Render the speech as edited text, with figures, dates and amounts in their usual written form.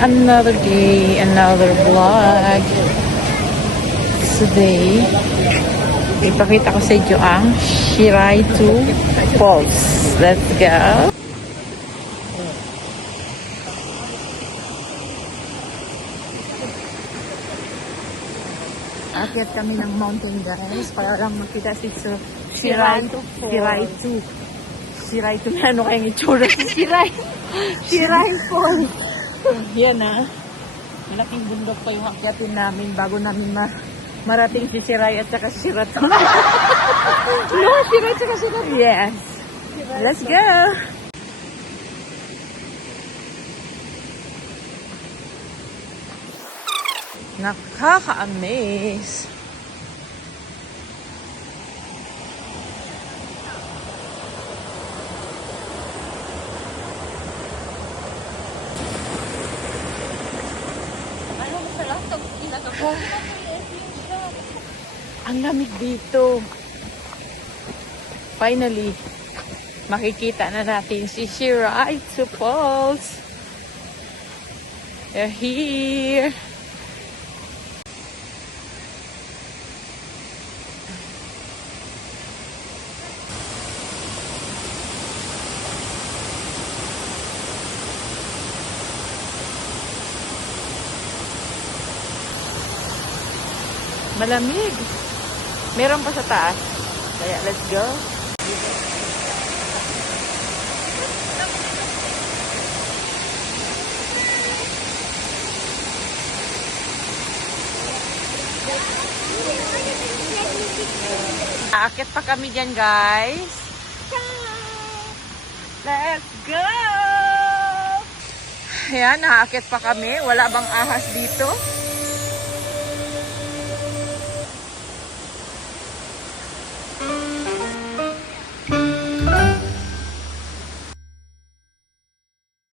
Another day, another vlog. Today, ipakita ko sa inyo ang Shiraitu Falls. Let's go! Akyat kami ng mountain guys para lang makita si Shiraitu na ano kayang itsura si Shirai Falls. Yan ah. Malaking bundok pa yung akyatin namin bago namin marating si Shirai at saka si Shirato. No, Shirai at saka Shirato. Yes. Let's go! Nakaka-amaze. Ang lamig dito. Finally, makikita na natin si Shiraitu Falls. They're here. Malamig. Meron pa sa taas. Kaya let's go. Aakit pa kami dyan guys. Let's go! Ayan, naaakit pa kami. Wala bang ahas dito?